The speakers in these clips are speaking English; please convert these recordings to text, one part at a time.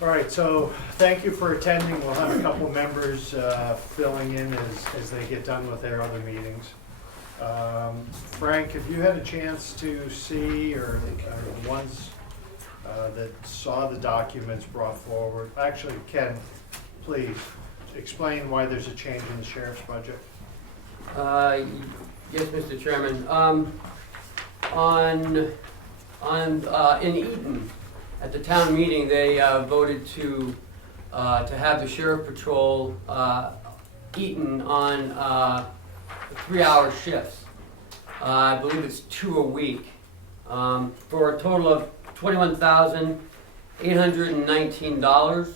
All right, so thank you for attending. We'll have a couple members filling in as they get done with their other meetings. Frank, have you had a chance to see, or the ones that saw the documents brought forward? Actually, Ken, please explain why there's a change in the sheriff's budget. Yes, Mr. Chairman. In Eaton, at the town meeting, they voted to have the sheriff patrol Eaton on 3-hour shifts. I believe it's 2 a week, for a total of $21,819.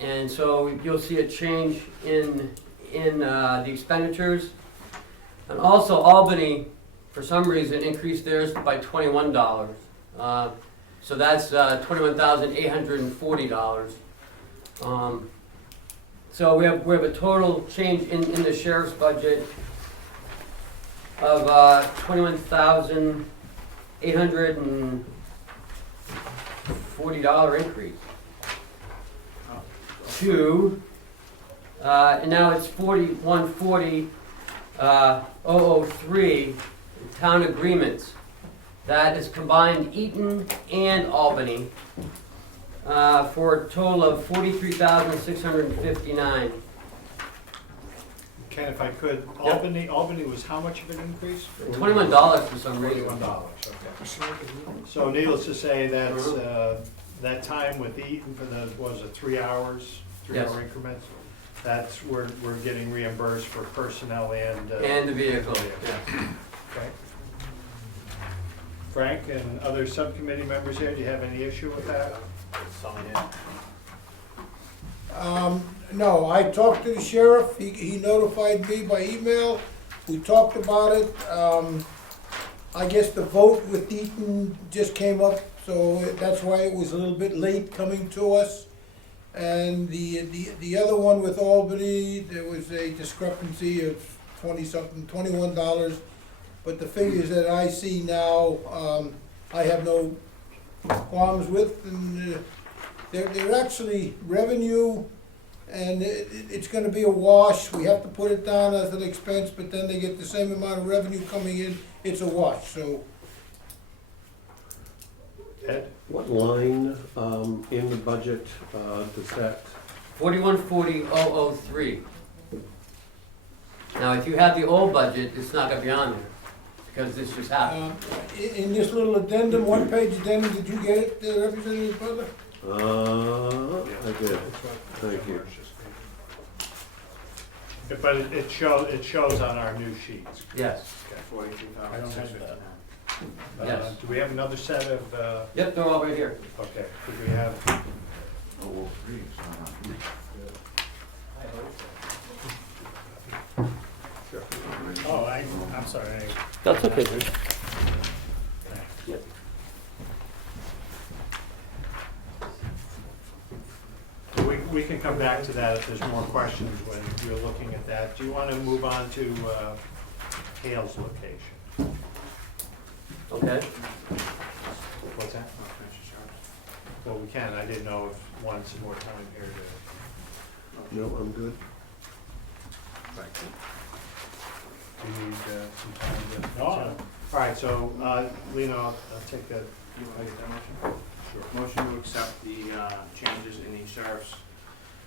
And so you'll see a change in the expenditures. And also Albany, for some reason, increased theirs by $21. So that's $21,840. So we have a total change in the sheriff's budget of $21,840 increase. And now it's 4140,003 town agreements. That is combined Eaton and Albany for a total of $43,659. Ken, if I could, Yep. Albany was how much of an increase? $21 for some reason. $21, okay. So needless to say, that's, that time with Eaton for the, what was it, 3 hours, 3-hour Yes. increments? That's, we're getting reimbursed for personnel and... And the vehicle, yeah. Okay. Frank and other subcommittee members here, do you have any issue with that? No, I talked to the sheriff, he notified me by email, we talked about it. I guess the vote with Eaton just came up, so that's why it was a little bit late coming to us. And the other one with Albany, there was a discrepancy of $21. But the figures that I see now, I have no qualms with, and they're actually revenue, and it's gonna be a wash. We have to put it down as an expense, but then they get the same amount of revenue coming in, it's a wash, so. Ed? What line in the budget does that? 4140,003. Now, if you have the old budget, it's not gonna be on there, because this just happened. In this little addendum, one-page addendum, did you get it, Representative Butler? I did. Thank you. But it shows on our new sheets. Yes. I don't have that. Yes. Do we have another set of, Yep, they're all right here. okay, do we have, Oh, I'm sorry. That's okay. we can come back to that if there's more questions when you're looking at that. Do you want to move on to Hale's location? Okay. What's that? Well, we can, I didn't know if wanted some more time here to... No, I'm good. Do you need some time to... No. All right, so, Lena, I'll take that. You want to get that motion? Sure. Motion to accept the changes in the sheriff's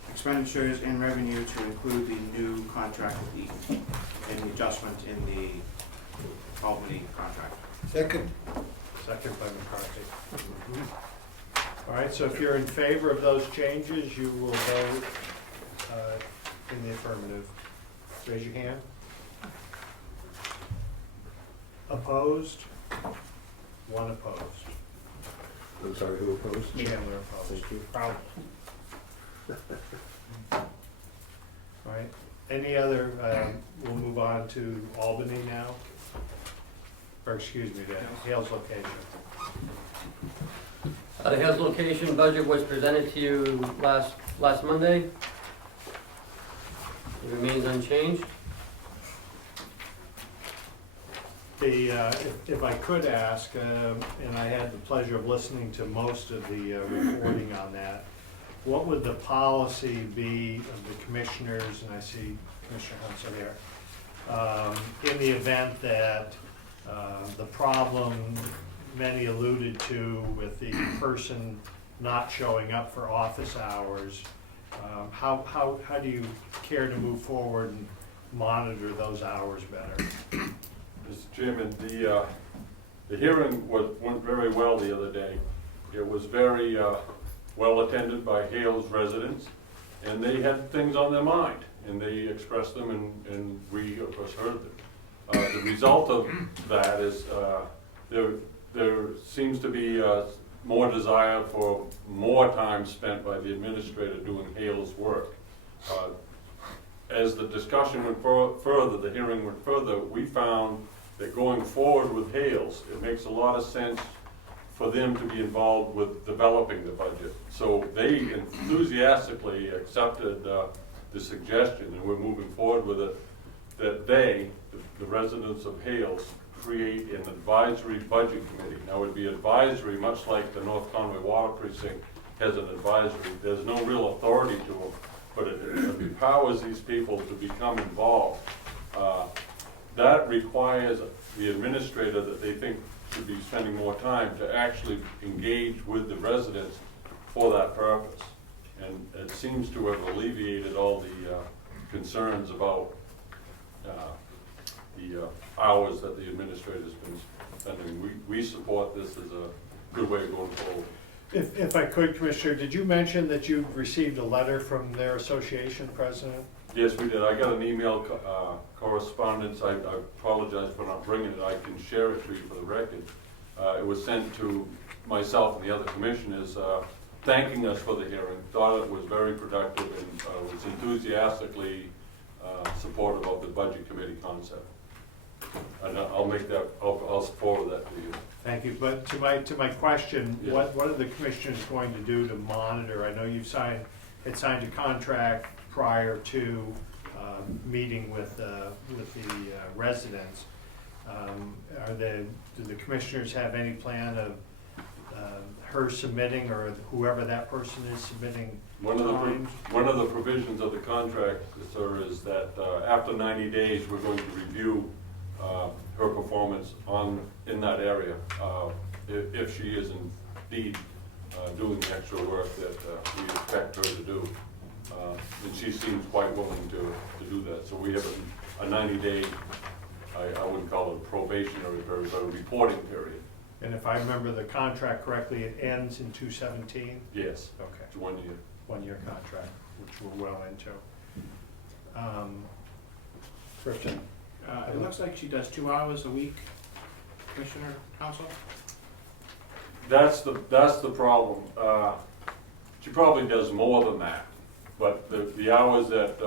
expenditures and revenue to include the new contract with Eaton and the adjustment in the Albany contract. Second. Second by McConkey. All right, so if you're in favor of those changes, you will vote in the affirmative. Raise your hand. Opposed? One opposed. I'm sorry, who opposed? Chandler opposed. Thank you. Proud. All right, any other, we'll move on to Albany now, or excuse me, to Hale's location. The Hale's location budget was presented to you last Monday. It remains unchanged. if I could ask, and I had the pleasure of listening to most of the reporting on that, what would the policy be of the commissioners, and I see Commissioner Hunter here, in the event that the problem many alluded to with the person not showing up for office hours, how do you care to move forward and monitor those hours better? Mr. Chairman, the hearing went very well the other day. It was very well attended by Hale's residents, and they had things on their mind, and they expressed them, and we, of course, heard them. The result of that is there seems to be more desire for more time spent by the administrator doing Hale's work. As the discussion went further, the hearing went further, we found that going forward with Hale's, it makes a lot of sense for them to be involved with developing the budget. So they enthusiastically accepted the suggestion, and we're moving forward with it, that they, the residents of Hale's, create an advisory budget committee. Now, it would be advisory, much like the North Conway Water Precinct has an advisory. There's no real authority to them, but it empowers these people to become involved. That requires the administrator that they think should be spending more time to actually engage with the residents for that purpose. And it seems to have alleviated all the concerns about the hours that the administrator's been spending. We support this as a good way of going forward. If I could, Commissioner, did you mention that you received a letter from their association president? Yes, we did. I got an email correspondence. I apologize for not bringing it. I can share it to you for the record. It was sent to myself and the other commissioners thanking us for the hearing. Thought it was very productive and was enthusiastically supportive of the budget committee concept. And I'll make that. I'll forward that to you. Thank you. But to my question, Yeah. what are the commissioners going to do to monitor? I know you've signed a contract prior to meeting with the residents. Do the commissioners have any plan of her submitting, or whoever that person is submitting times? One of the provisions of the contract, sir, is that after 90 days, we're going to review her performance in that area, if she is indeed doing the extra work that we expect her to do. And she seems quite willing to do that. So we have a 90-day, I wouldn't call it a probationary period, but a reporting period. And if I remember the contract correctly, it ends in 2017? Yes. Okay. It's 1 year. One-year contract, which we're well into. Christian? It looks like she does 2 hours a week, Commissioner Council? That's the problem. She probably does more than that, but the hours that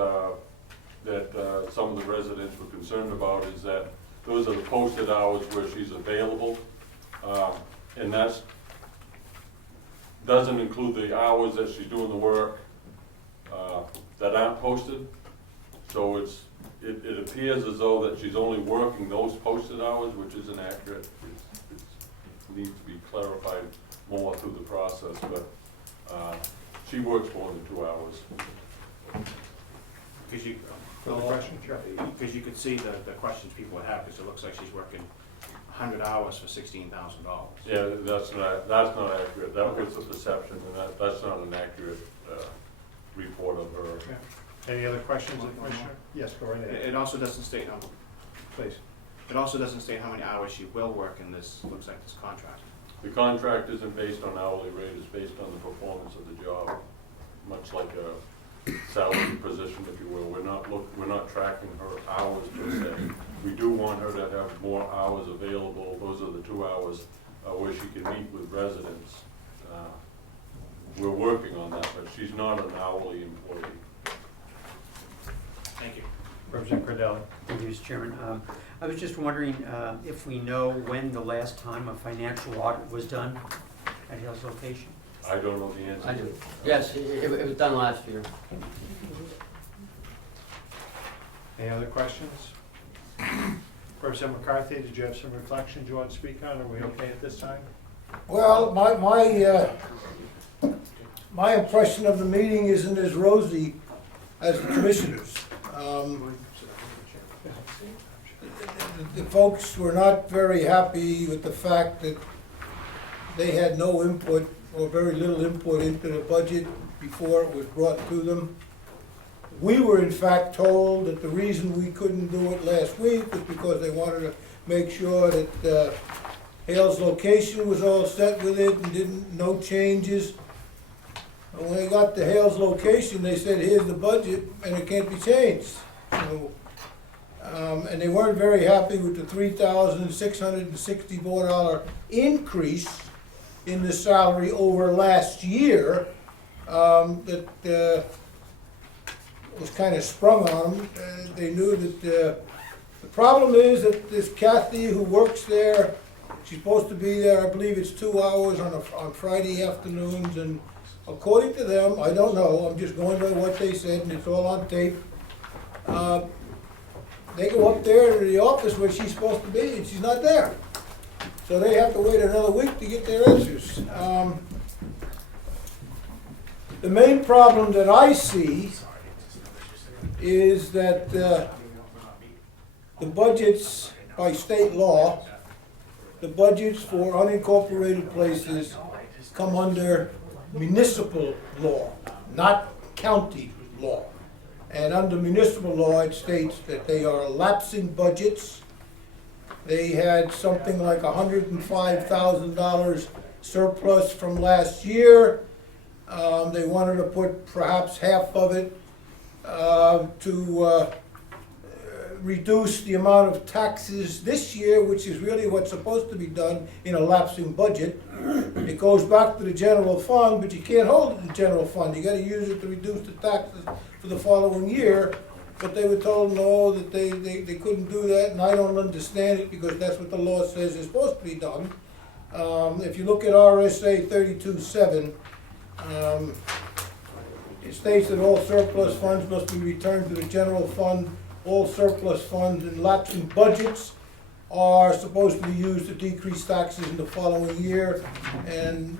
some of the residents were concerned about is that those are the posted hours where she's available, and that doesn't include the hours that she's doing the work that aren't posted. So it appears as though that she's only working those posted hours, which isn't accurate. It needs to be clarified more through the process, but she works more than 2 hours. Because you, Further question? Sure. because you could see the questions people would have, because it looks like she's working 100 hours for $16,000. Yeah, that's not accurate. That was a perception, and that's not an accurate report of her. Yeah. Any other questions, Commissioner? Yes, go right ahead. It also doesn't state how, Please. it also doesn't state how many hours she will work in this, looks like this contract. The contract isn't based on hourly rate, it's based on the performance of the job, much like a salary position, if you will. We're not tracking her hours per se. We do want her to have more hours available. Those are the 2 hours where she can meet with residents. We're working on that, but she's not an hourly employee. Thank you. Representative Cordelli. Thank you, Mr. Chairman. I was just wondering if we know when the last time a financial audit was done at Hale's location? I don't know the answer. I do. Yes, it was done last year. Any other questions? Representative McCarthy, did you have some reflections you want to speak on? Are we okay at this time? Well, my impression of the meeting isn't as rosy as the commissioners. The folks were not very happy with the fact that they had no input or very little input into the budget before it was brought to them. We were in fact told that the reason we couldn't do it last week was because they wanted to make sure that Hale's location was all set with it and no changes. And when they got to Hale's location, they said, here's the budget, and it can't be changed. So, and they weren't very happy with the $3,664 increase in the salary over last year that was kind of sprung on them. They knew that the problem is that this Kathy who works there, she's supposed to be there, I believe it's 2 hours on Friday afternoons, and according to them, I don't know, I'm just going by what they said, and it's all on tape. They go up there to the office where she's supposed to be, and she's not there. So they have to wait another week to get their answers. The main problem that I see is that the budgets by state law, the budgets for unincorporated places come under municipal law, not county law. And under municipal law, it states that they are lapsing budgets. They had something like $105,000 surplus from last year. They wanted to put perhaps half of it to reduce the amount of taxes this year, which is really what's supposed to be done in a lapsing budget. It goes back to the general fund, but you can't hold it in the general fund. You gotta use it to reduce the taxes for the following year. But they were told no, that they couldn't do that, and I don't understand it because that's what the law says is supposed to be done. If you look at RSA 32.7, it states that all surplus funds must be returned to the general fund. All surplus funds and lapsing budgets are supposed to be used to decrease taxes in the following year. And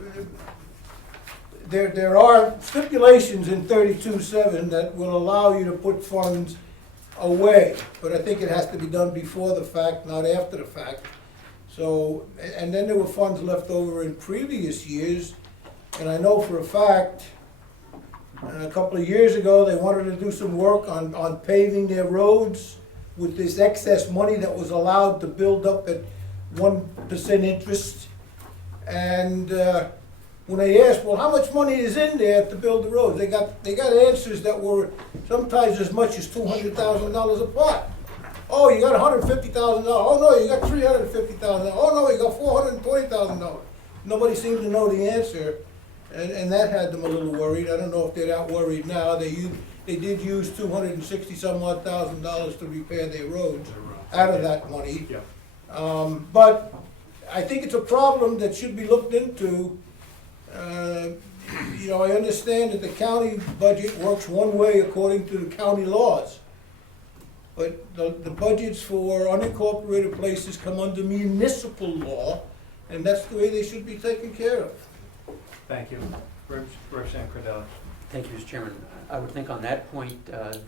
there are stipulations in 32.7 that will allow you to put funds away, but I think it has to be done before the fact, not after the fact. So, and then there were funds left over in previous years, and I know for a fact, a couple of years ago, they wanted to do some work on paving their roads with this excess money that was allowed to build up at 1% interest. And when they asked, well, how much money is in there to build the roads? They got answers that were sometimes as much as $200,000 a pot. Oh, you got $150,000. Oh no, you got $350,000. Oh no, you got $420,000. Nobody seemed to know the answer. And that had them a little worried. I don't know if they're that worried now. They did use $260-some-odd-thousand to repair their roads out of that money. Yeah. But I think it's a problem that should be looked into. You know, I understand that the county budget works one way according to the county laws. But the budgets for unincorporated places come under municipal law, and that's the way they should be taken care of. Thank you. Representative Cordelli. Thank you, Mr. Chairman. I would think on that point,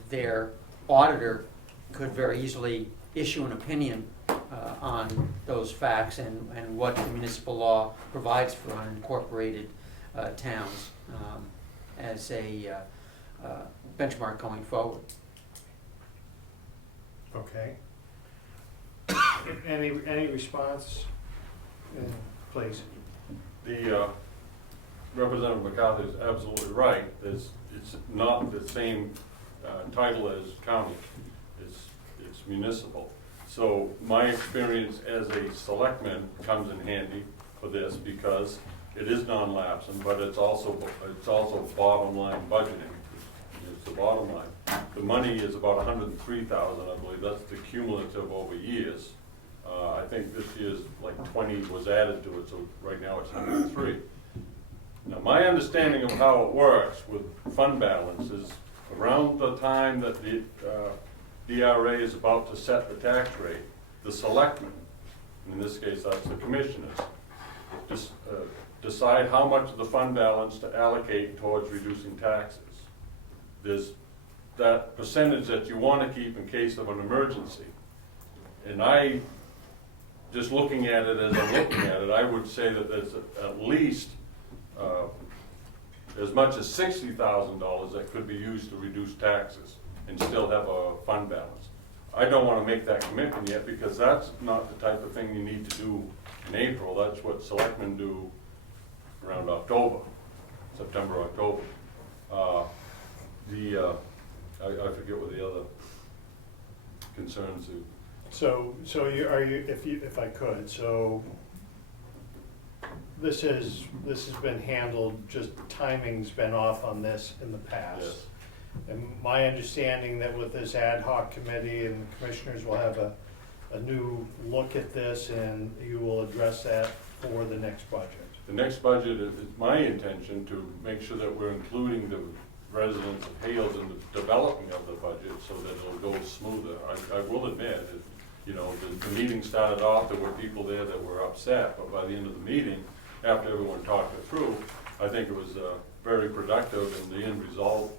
their auditor could very easily issue an opinion on those facts and what the municipal law provides for unincorporated towns as a benchmark going forward. Okay. Any response? Please. The Representative McCarthy is absolutely right. It's not the same title as county. It's municipal. So my experience as a selectman comes in handy for this because it is non-lapsing, but it's also bottom line budgeting. It's the bottom line. The money is about $103,000, I believe. That's the cumulative over years. I think this year's like 20 was added to it, so right now it's 103. Now, my understanding of how it works with fund balance is around the time that the DRA is about to set the tax rate, the selectmen, in this case, that's the commissioners, decide how much of the fund balance to allocate towards reducing taxes. There's that percentage that you want to keep in case of an emergency. And I, just looking at it as I'm looking at it, I would say that there's at least as much as $60,000 that could be used to reduce taxes and still have a fund balance. I don't want to make that commitment yet because that's not the type of thing you need to do in April. That's what selectmen do around October, September, October. I forget what the other concerns are. So if I could, so this has been handled, just timing's been off on this in the past. Yes. And my understanding that with this ad hoc committee and the commissioners will have a new look at this and you will address that for the next budget. The next budget is my intention to make sure that we're including the residents of Hales in the development of the budget so that it'll go smoother. I will admit, you know, the meeting started off, there were people there that were upset, but by the end of the meeting, after everyone talked it through, I think it was very productive and the end result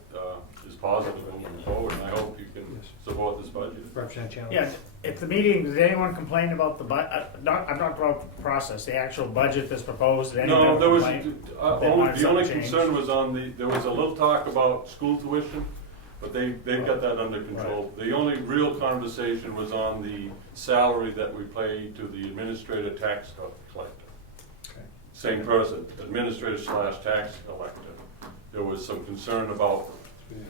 is positive moving forward, and I hope you can support this budget. Representative Chandler? Yes, at the meeting, did anyone complain about the I'm not about the process, the actual budget that's proposed, did anyone No, have there a was, complaint? They wanted the only something changed? concern was on there was a little talk about school tuition, but they've got that under control. The only real conversation was on the salary that we pay to the administrator tax collector. Okay. Same person, administrator / tax collector. There was some concern about,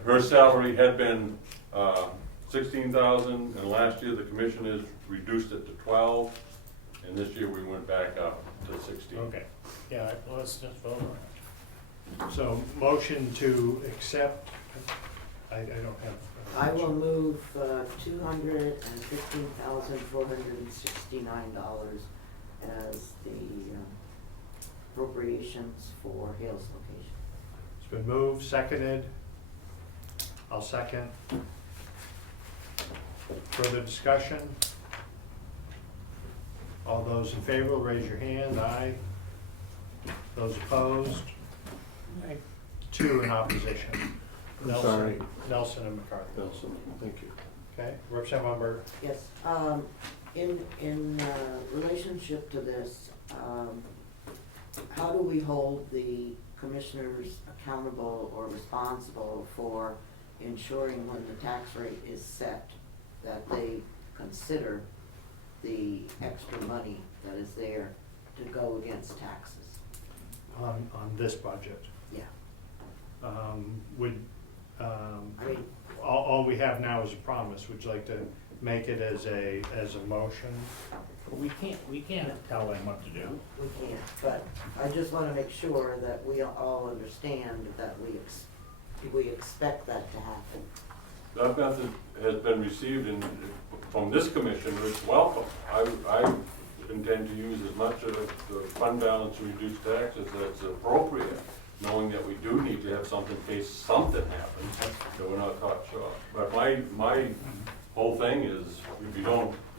her salary had been $16,000, and last year the commissioners reduced it to 12, and this year we went back up to 16. Okay, yeah, well, let's just vote on it. So motion to accept, I don't have. I will move $215,469 as the appropriations for Hale's location. It's been moved, seconded. I'll second. Further discussion? All those in favor, raise your hand. Aye. Those opposed? Aye. 2 in opposition. I'm sorry, Nelson and McCarthy. Nelson, thank you. Okay, Representative Umberger. Yes, in relationship to this, how do we hold the commissioners accountable or responsible for ensuring when the tax rate is set that they consider the extra money that is there to go against taxes? On this budget. Yeah, I mean, All we have now is a promise. Would you like to make it as a motion? We can't tell them what to do. we can't, but I just wanna make sure that we all understand that we expect that to happen. That method has been received from this commission, it's welcome. I intend to use as much of the fund balance to reduce taxes that's appropriate, knowing that we do need to have something in case something happens, that we're not caught short. But my whole thing is,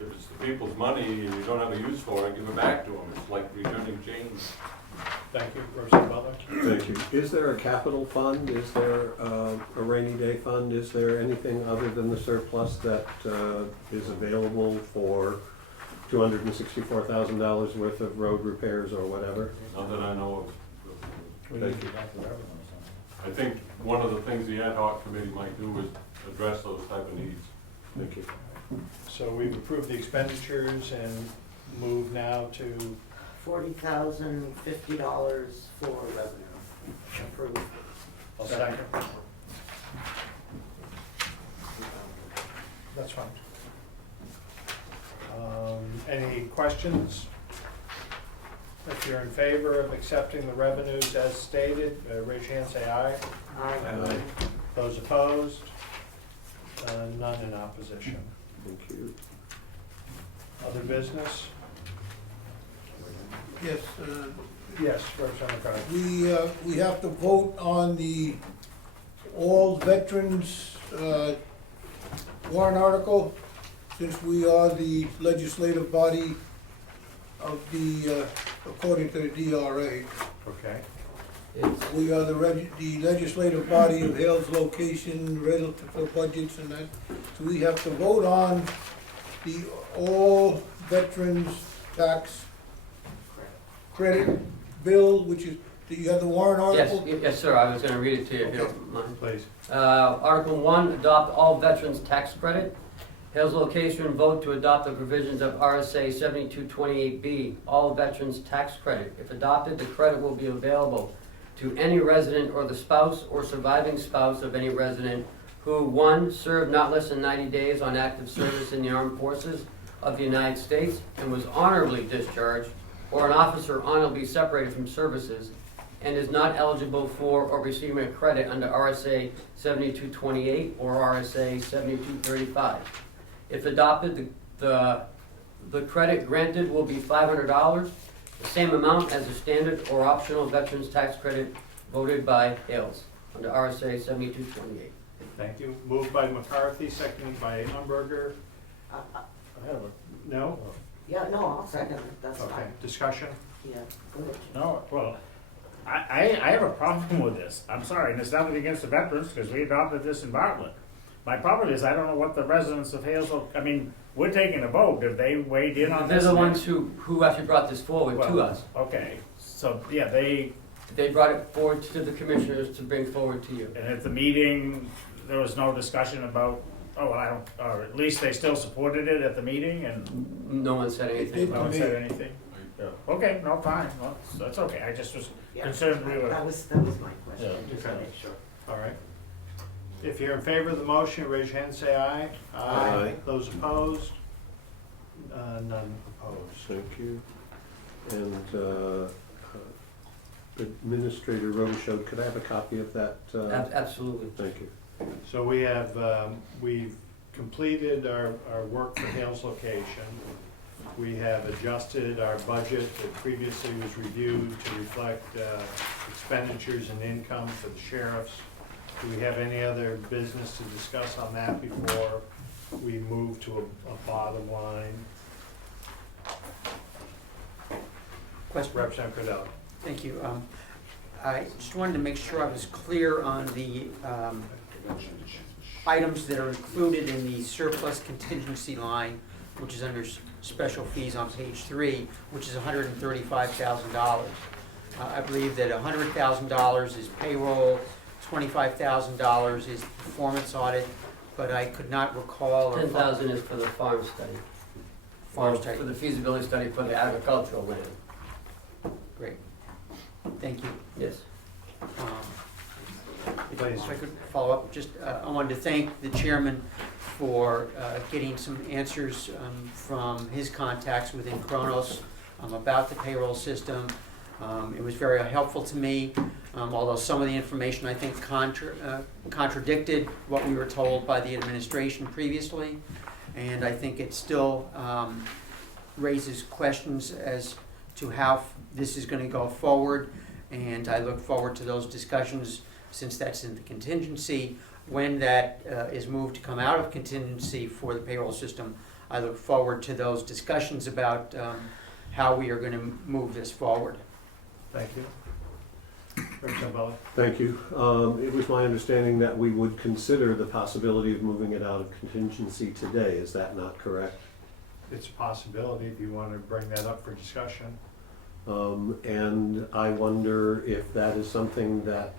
if it's the people's money and you don't have a use for it, give it back to them. It's like returning change. Thank you, Representative Butler. Thank you. Is there a capital fund? Is there a rainy day fund? Is there anything other than the surplus that is available for $264,000 worth of road repairs or whatever? Not that I know of. Thank you. I think one of the things the ad hoc committee might do is address those type of needs. Thank you. So we've approved the expenditures and move now to, $40,050 for revenue approved. I'll second. That's fine. Any questions? If you're in favor of accepting the revenues as stated, raise your hand, say aye. Aye. Those opposed? None in opposition. Thank you. Other business? Yes, Yes, Representative Carter. we have to vote on the all veterans warrant article. since we are the legislative body of the, according to the DRA, Okay. It's, we are the legislative body of Hale's location, relative for budgets and that. So we have to vote on the all veterans tax credit bill, which is, do you have the warrant yes, article? yes, sir, I was gonna read it to you if you Okay. don't mind. Please. Article 1, adopt all veterans tax credit. Hale's location vote to adopt the provisions of RSA 7228B, all veterans tax credit. If adopted, the credit will be available to any resident or the spouse or surviving spouse of any resident who, 1, served not less than 90 days on active service in the armed forces of the United States and was honorably discharged, or an officer honorably separated from services and is not eligible for or receiving a credit under RSA 7228 or RSA 7235. If adopted, the credit granted will be $500, the same amount as the standard or optional veterans tax credit voted by Hales under RSA 7228. Thank you. Moved by McCarthy, seconded by Umberger. Uh, I have a, No? Yeah, no, I'll second it, that's Okay. fine. Discussion? Yeah, go ahead. no, well, I have a problem with this. I'm sorry, and it's nothing against the veterans, because we adopted this in Bartlett. My problem is, I don't know what the residents of Halesville, I mean, we're taking a vote, have they weighed in on They're this? the ones who actually brought this forward to Well, us. Okay, so, yeah, they, They brought it forward to the commissioners to bring forward to you. and at the meeting, there was no discussion about, oh, I don't, or at least they still supported it at the meeting, and No one said anything. no one said anything? Okay, no, fine, well, that's okay, I just was Yeah, concerned we were. That was my question, Yeah. just to Okay. make sure. All right. If you're in favor of the motion, raise your hand and say aye. Aye. Those opposed? None opposed. Thank you. And Administrator Robichaud, could I have a copy of that? Absolutely. Thank you. So we have, we've completed our work for Hale's location. We have adjusted our budget that previously was reviewed to reflect expenditures and income for the sheriffs. Do we have any other business to discuss on that before we move to a bottom line? Question. Representative Cordelli. Thank you. I just wanted to make sure I was clear on the items that are included in the surplus contingency line, which is under special fees on page 3, which is $135,000. I believe that $100,000 is payroll, $25,000 is performance audit, but I could not recall. 10,000 is for the farm study. Farm study. For the feasibility study for the agricultural land. Great. Thank you. Yes. Please. If I could follow up, just, I wanted to thank the chairman for getting some answers from his contacts within Kronos about the payroll system. It was very helpful to me, although some of the information I think contradicted what we were told by the administration previously. And I think it still raises questions as to how this is going to go forward. And I look forward to those discussions, since that's in the contingency. When that is moved to come out of contingency for the payroll system, I look forward to those discussions about how we are going to move this forward. Thank you. Representative Butler. Thank you. It was my understanding that we would consider the possibility of moving it out of contingency today. Is that not correct? It's a possibility if you want to bring that up for discussion. And I wonder if that is something that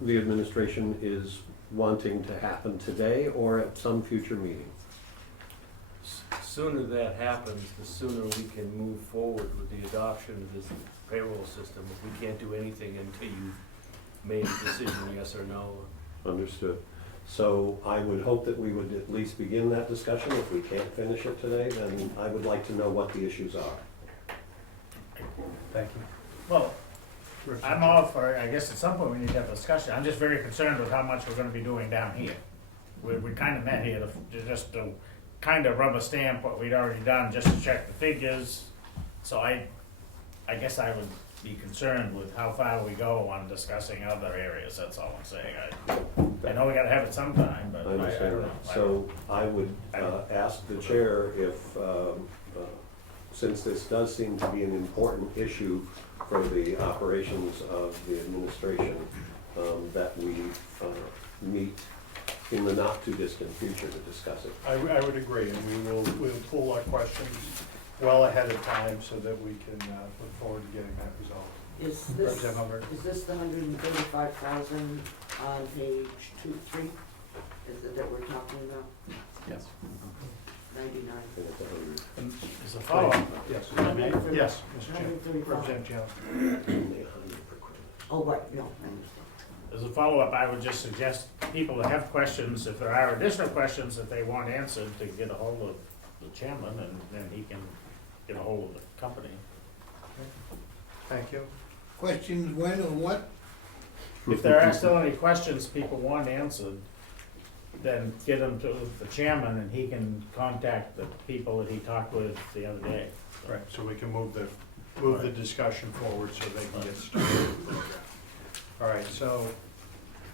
the administration is wanting to happen today or at some future meeting. Sooner that happens, the sooner we can move forward with the adoption of this payroll system. If we can't do anything until you've made a decision, yes or no. Understood. So I would hope that we would at least begin that discussion. If we can't finish it today, then I would like to know what the issues are. Thank you. Well, I'm all for, I guess at some point we need to have a discussion. I'm just very concerned with how much we're gonna be doing down here. We kind of met here just to kind of rubber stamp what we'd already done, just to check the figures. So I guess I would be concerned with how far we go on discussing other areas, that's all I'm saying. I know we gotta have it sometime, but I I don't understand know. that. So I would ask the chair if, since this does seem to be an important issue for the operations of the administration, that we meet in the not-too-distant future to discuss it. I would agree, and we'll pull our questions well ahead of time so that we can look forward to getting that resolved. Is this, Representative Umberger. is this the 135,000 on page 3? Is it that we're talking about? Yes. 99. And it's 100. And as a follow-up, Yes, $135,000. yes, Mr. Chairman. 135. Representative Jones. Only 100 per criminal. Oh, right, no, I understand. as a follow-up, I would just suggest people that have questions, if there are additional questions that they want answered, to get a hold of the chairman, and then he can get a hold of the company. Thank you. Questions when or what? If there are still any questions people want answered, then get them to the chairman, and he can contact the people that he talked with the other day. Right, so we can move the discussion forward so they can get started with the program. All right, so,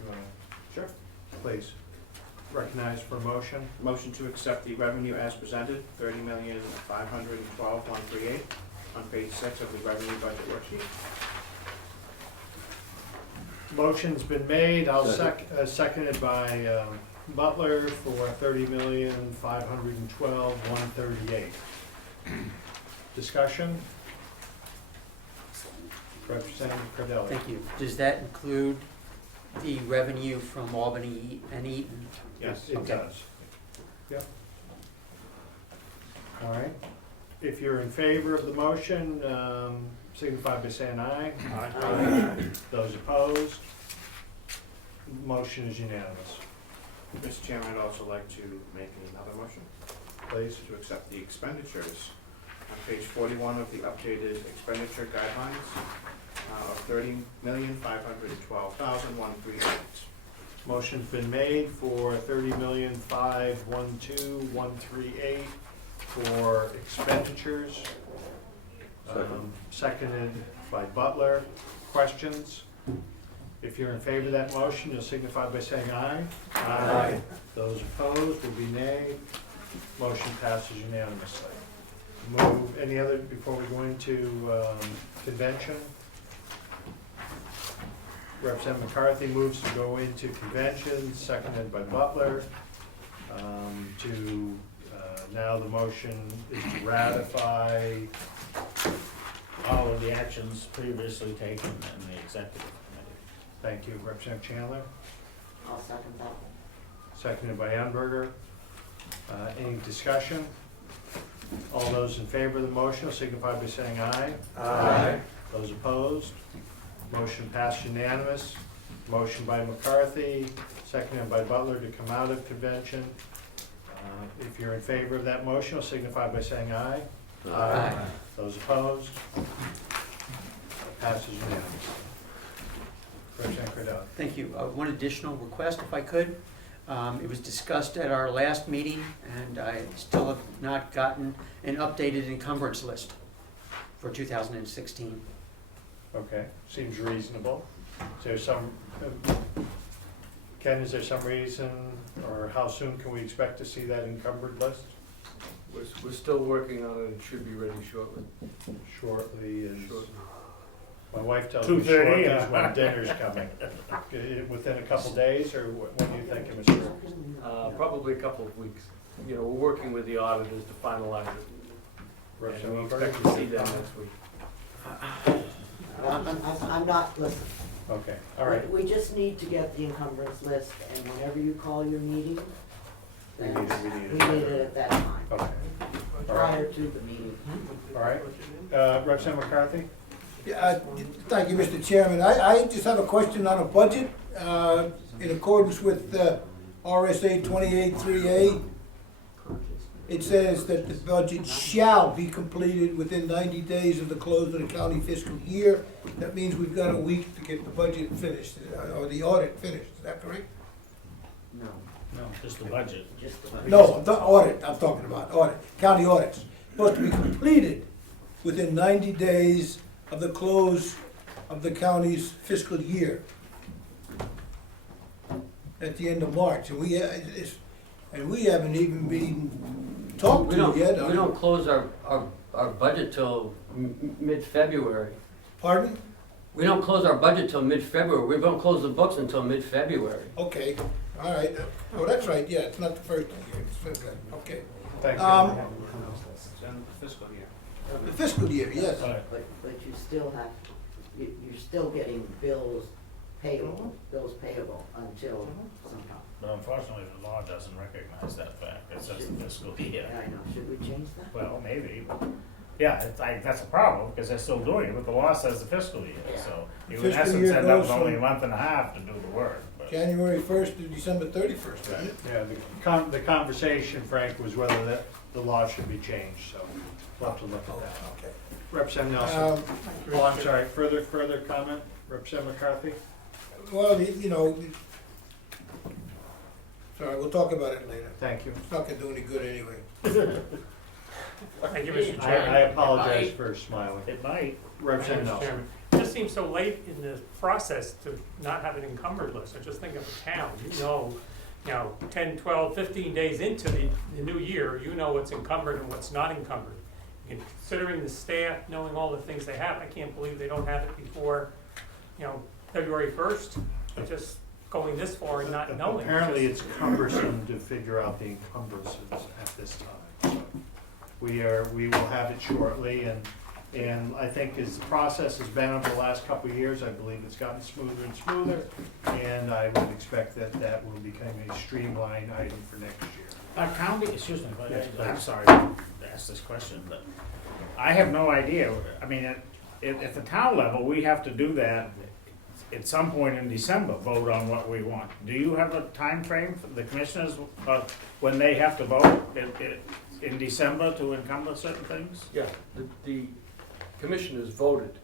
you wanna- Sure. please, recognize for motion. Motion to accept the revenue as presented, 30,512,138, on page 6 of the revenue budget worksheet. Motion's been made, I'll Second. seconded by Butler for 30,512,138. Discussion? Representative Cordelli. Thank you. Does that include the revenue from Albany and Eaton? Yes, it Okay. does. Yep. All right. If you're in favor of the motion, signify by saying aye. Aye. Those opposed? Motion is unanimous. Mr. Chairman, I'd also like to make another motion Please. to accept the expenditures on page 41 of the updated expenditure guidelines of 30,512,138. Motion's been made for 30,512,138 for expenditures. Seconded by Butler. Questions? If you're in favor of that motion, you'll signify by saying aye. Aye. Those opposed will be nay. Motion passes unanimously. Move, any other, before we go into convention? Representative McCarthy moves to go into convention, seconded by Butler. Now the motion is to ratify. All of the actions previously taken in the executive committee. Thank you, Representative Chandler, I'll second that. seconded by Umberger. Any discussion? All those in favor of the motion will signify by saying aye. Aye. Those opposed? Motion passed unanimous. Motion by McCarthy, seconded by Butler to come out of convention. If you're in favor of that motion, will signify by saying aye. Aye. Those opposed? Passes unanimously. Representative Cordelli. Thank you. One additional request, if I could. It was discussed at our last meeting, and I still have not gotten an updated encumbrance list for 2016. Okay, seems reasonable. Is there some, Ken, is there some reason, or how soon can we expect to see that encumbered list? We're still working on it, it should be ready shortly. Shortly is, Shortly. my wife tells me 2:30, shortly yeah. is when dinner's coming. Within a couple days, or when do you think, Mr. Rivers? Probably a couple of weeks. You know, we're working with the auditors to finalize it, and we Representative expect to Umberger? see that next week. I'm not, listen, Okay, all right. we just need to get the encumbrance list, and whenever you call your meeting, then We need we it. need it at that time, Okay, prior to the meeting. all right. Representative McCarthy? Yeah, thank you, Mr. Chairman. I just have a question on a budget, in accordance with RSA 28-3A. It says that the budget shall be completed within 90 days of the close of the county fiscal year. That means we've got a week to get the budget finished, or the audit finished, is that correct? No, No, just the budget. just the budget. No, the audit, I'm talking about, audit, county audits. Supposed to be completed within 90 days of the close of the county's fiscal year. at the end of March, and we haven't even been talked We to don't, yet. we don't close our budget till mid-February. Pardon? We don't close our budget till mid-February. We don't close the books until mid-February. Okay, all right. Oh, that's right, yeah, it's not the first year, it's okay. Thank Um, It's in the fiscal year. The fiscal year, yes. But you still have, you're still getting bills payable until sometime. But unfortunately, the law doesn't recognize that fact, it says the fiscal year. Yeah, I know, should we change that? Well, maybe, but, yeah, it's like, that's a problem, because they're still doing it, but the law says the fiscal year, so you in Fiscal essence year end up goes with only a from- month and a half to do the work, but. January 1st to December 31st, right? Yeah, the conversation, Frank, was whether the law should be changed, so we'll have to look at that. Okay. Representative Nelson. Oh, I'm sorry, further comment? Representative McCarthy? Well, you know, sorry, we'll talk about it later. Thank you. It's not gonna do any good anyway. Thank you, Mr. I Chairman. apologize for smiling. It might. Representative Mr. Nelson. Chairman. It just seems so late in the process to not have an encumbered list. I just think of a town, you know, 10, 12, 15 days into the new year, you know what's encumbered and what's not encumbered. And considering the staff, knowing all the things they have, I can't believe they don't have it before, February 1st. Just going this far and not knowing. Apparently, it's cumbersome to figure out the encumbrances at this time. So we will have it shortly, and I think as the process has been over the last couple of years, I believe it's gotten smoother and smoother, and I would expect that will become a streamlined item for next year. County, excuse me, Yes, I'm please. sorry to ask this question, but I have no idea. I mean, at the town level, we have to do that at some point in December, vote on what we want. Do you have a time frame for the commissioners, when they have to vote in December to encumber certain things? Yeah, the commissioners voted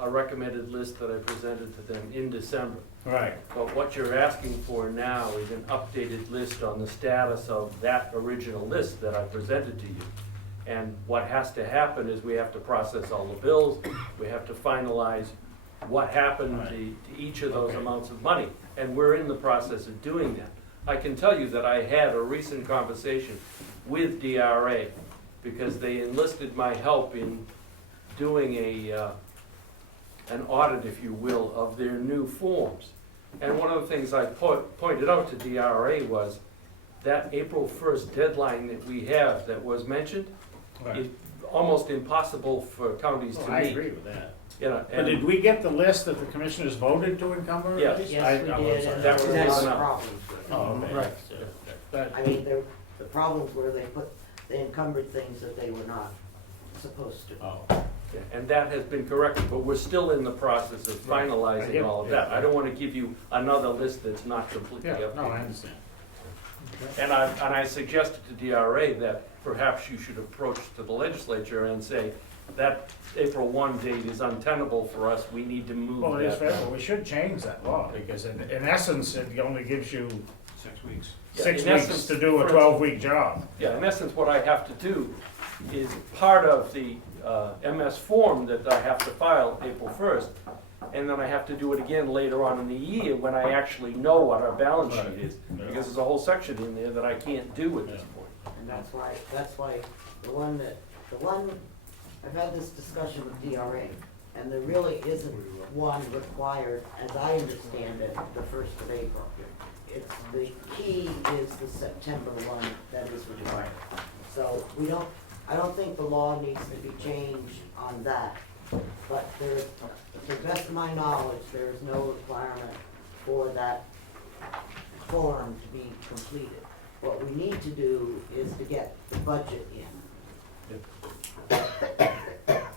a recommended list that I presented to them in December. Right. But what you're asking for now is an updated list on the status of that original list that I presented to you. And what has to happen is we have to process all the bills, we have to finalize what happened to each of those Okay. amounts of money. And we're in the process of doing that. I can tell you that I had a recent conversation with DRA because they enlisted my help in doing an audit, if you will, of their new forms. And one of the things I pointed out to DRA was that April 1st deadline that we have that was mentioned is almost impossible for counties to I meet. agree with that. And But did we get the list that the commissioners voted to encumber? Yes. Yes, we did, and there That were was no enough. problems with it. Oh, okay. Right. But I mean, the problems were they encumbered things that they were not supposed to. Oh, Yeah, and that has been corrected, but we're still in the process of finalizing all of that. I don't want to give you another list that's not completely yeah, updated. no, I understand. And I suggested to DRA that perhaps you should approach to the legislature and say, that April 1 date is untenable for us, we need to move Well, it is that. federal, we should change that law, because in essence, it only gives you 6 weeks. Yeah, 6 in weeks essence, to do a for 12-week job. Yeah, in essence, what I have to do is part of the MS form that I have to file April 1st, and then I have to do it again later on in the year when I actually know what our balance sheet is, because there's a whole section in there that I can't do at this point. And that's why the one, I've had this discussion with DRA, and there really isn't one required, as I understand it, the 1st of April. It's, the key is the September one that is required. So I don't think the law needs to be changed on that, but there, to the best of my knowledge, there is no requirement for that form to be completed. What we need to do is to get the budget in.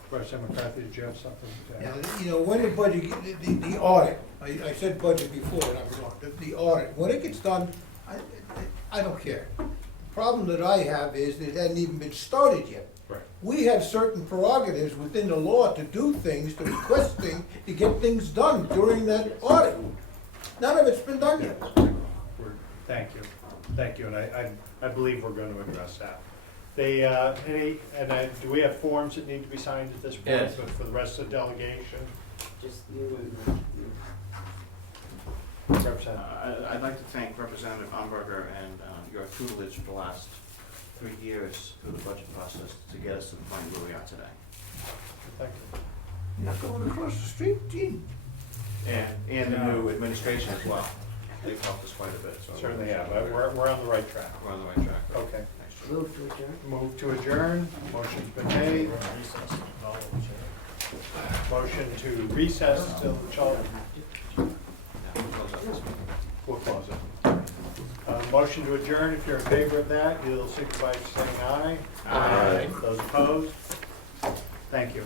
Representative McCarthy, did you have something to add? Yeah, you know, when the budget, the audit, I said budget before, and I was wrong, the audit, when it gets done, I don't care. The problem that I have is that it hasn't even been started yet. Right. We have certain prerogatives within the law to do things, to request things, to get things done during that audit. None of it's been done yet. Thank you, and I believe we're going to address that. Do we have forms that need to be signed at this point? Yes. For the rest of the delegation? Just you and Representative. I'd like to thank Representative Umberger and your tutelage for the last 3 years through the budget process to get us to the point where we are today. Thank you. You're not going across the street, Gene? And the new administration as well. They've helped us quite a bit, so. Certainly have, but we're on the right track. We're on the right track. Okay. Thanks. Move to adjourn. Move to adjourn, motion's been made, We're on recess. motion to recess till the You child, don't have to. Yeah, we'll close out this meeting. we'll close it. Motion to adjourn, if you're in favor of that, you'll signify by saying aye. Aye. Those opposed? Thank you.